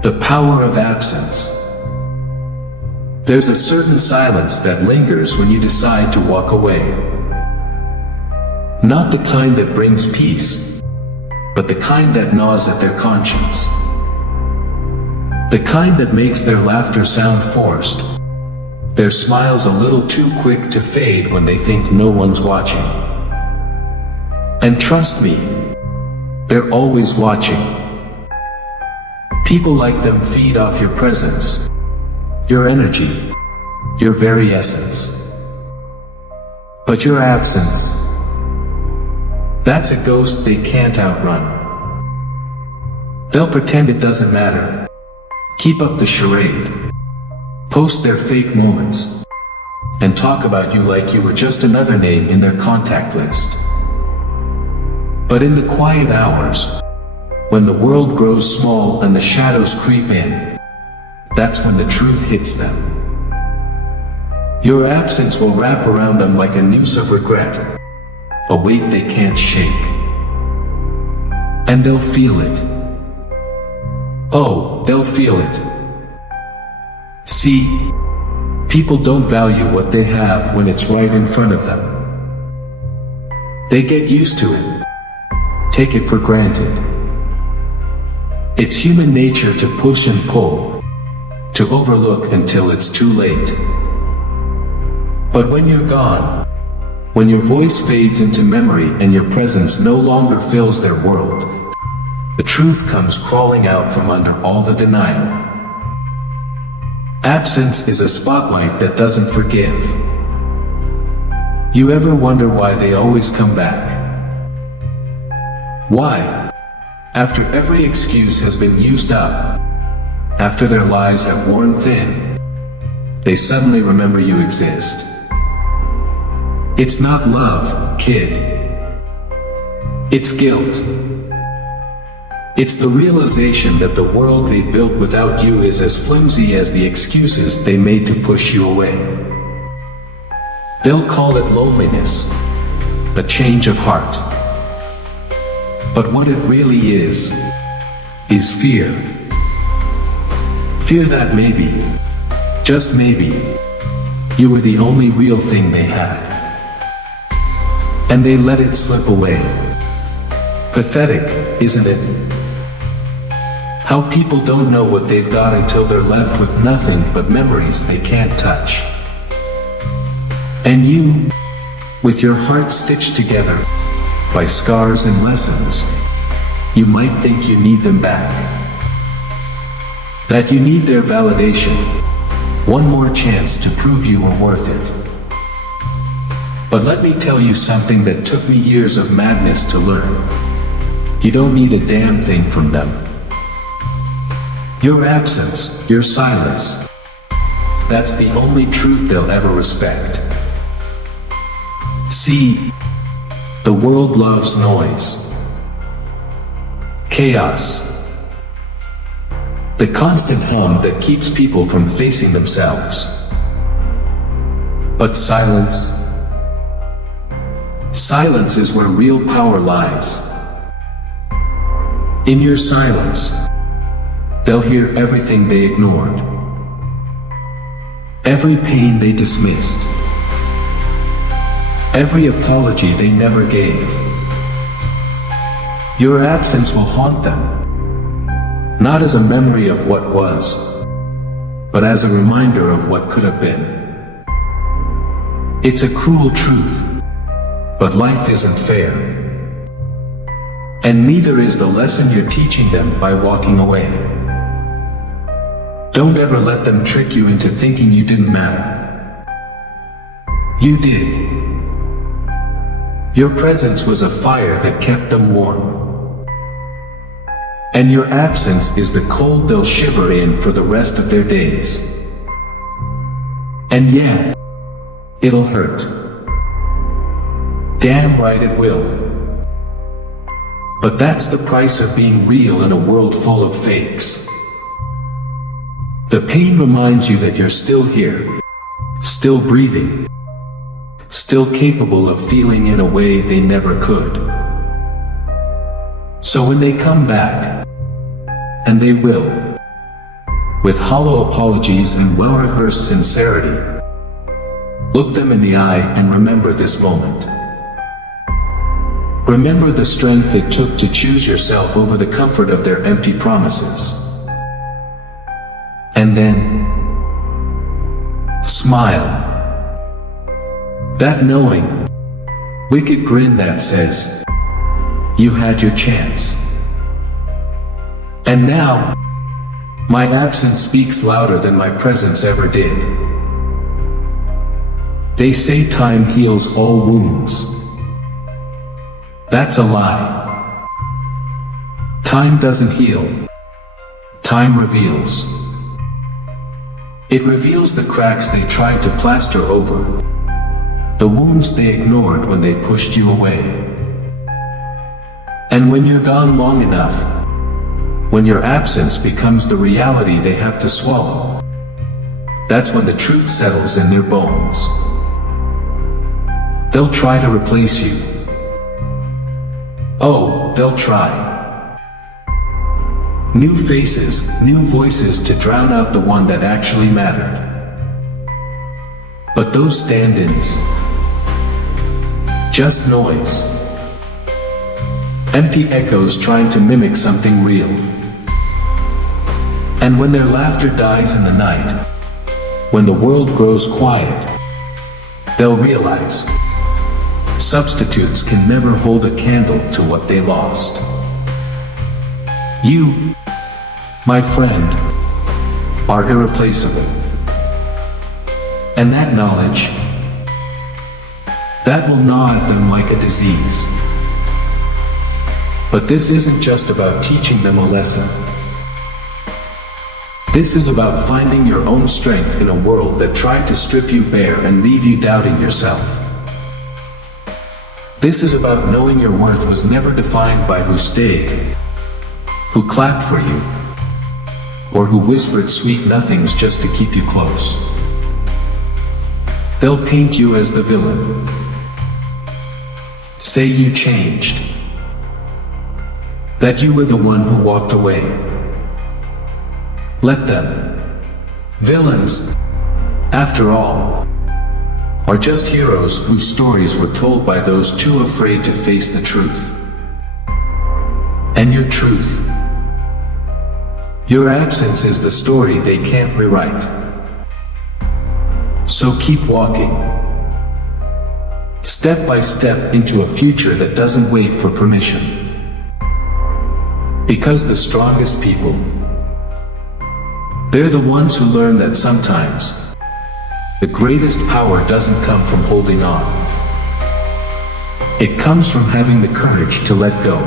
The power of absence. There's a certain silence that lingers when you decide to walk away. Not the kind that brings peace, but the kind that gnaws at their conscience. The kind that makes their laughter sound forced, their smiles a little too quick to fade when they think no one's watching. And trust me, they're always watching. People like them feed off your presence, your energy, your very essence. But your absence, that's a ghost they can't outrun. They'll pretend it doesn't matter, keep up the charade, post their fake moments, and talk about you like you were just another name in their contact list. But in the quiet hours, when the world grows small and the shadows creep in, that's when the truth hits them. Your absence will wrap around them like a noose of regret, a weight they can't shake. And they'll feel it. Oh, they'll feel it. See, people don't value what they have when it's right in front of them. They get used to it, take it for granted. It's human nature to push and pull, to overlook until it's too late. But when you're gone, when your voice fades into memory and your presence no longer fills their world, the truth comes crawling out from under all the denial. Absence is a spotlight that doesn't forgive. You ever wonder why they always come back? Why? After every excuse has been used up, after their lies have worn thin, they suddenly remember you exist. It's not love, kid. It's guilt. It's the realization that the world they built without you is as flimsy as the excuses they made to push you away. They'll call it loneliness, a change of heart. But what it really is fear. Fear that maybe, just maybe, you were the only real thing they had. And they let it slip away. Pathetic, isn't it? How people don't know what they've got until they're left with nothing but memories they can't touch. And you, with your heart stitched together by scars and lessons, you might think you need them back. That you need their validation, one more chance to prove you were worth it. But let me tell you something that took me years of madness to learn. You don't need a damn thing from them. Your absence, your silence, that's the only truth they'll ever respect. See, the world loves noise, chaos, the constant hum that keeps people from facing themselves. But silence is where real power lies. In your silence, they'll hear everything they ignored, every pain they dismissed, every apology they never gave. Your absence will haunt them, not as a memory of what was, but as a reminder of what could have been. It's a cruel truth, but life isn't fair. And neither is the lesson you're teaching them by walking away. Don't ever let them trick you into thinking you didn't matter. You did. Your presence was a fire that kept them warm. And your absence is the cold they'll shiver in for the rest of their days. And yeah, it'll hurt. Damn right it will. But that's the price of being real in a world full of fakes. The pain reminds you that you're still here, still breathing, still capable of feeling in a way they never could. So when they come back, and they will, with hollow apologies and well-rehearsed sincerity. Look them in the eye and remember this moment. Remember the strength it took to choose yourself over the comfort of their empty promises. And then, smile. That knowing, wicked grin that says, you had your chance. And now, my absence speaks louder than my presence ever did. They say time heals all wounds. That's a lie. Time doesn't heal. Time reveals. It reveals the cracks they tried to plaster over, the wounds they ignored when they pushed you away. And when you're gone long enough, when your absence becomes the reality they have to swallow, that's when the truth settles in their bones. They'll try to replace you. Oh, they'll try. New faces, new voices to drown out the one that actually mattered. But those stand-ins, just noise. Empty echoes trying to mimic something real. And when their laughter dies in the night, when the world grows quiet, they'll realize substitutes can never hold a candle to what they lost. You, my friend, are irreplaceable. And that knowledge, that will gnaw at them like a disease. But this isn't just about teaching them a lesson. This is about finding your own strength in a world that tried to strip you bare and leave you doubting yourself. This is about knowing your worth was never defined by who stayed, who clapped for you, or who whispered sweet nothings just to keep you close. They'll paint you as the villain. Say you changed. That you were the one who walked away. Let them. Villains, after all, are just heroes whose stories were told by those too afraid to face the truth. And your truth, your absence is the story they can't rewrite. So keep walking, step by step into a future that doesn't wait for permission. Because the strongest people, they're the ones who learn that sometimes the greatest power doesn't come from holding on. It comes from having the courage to let go.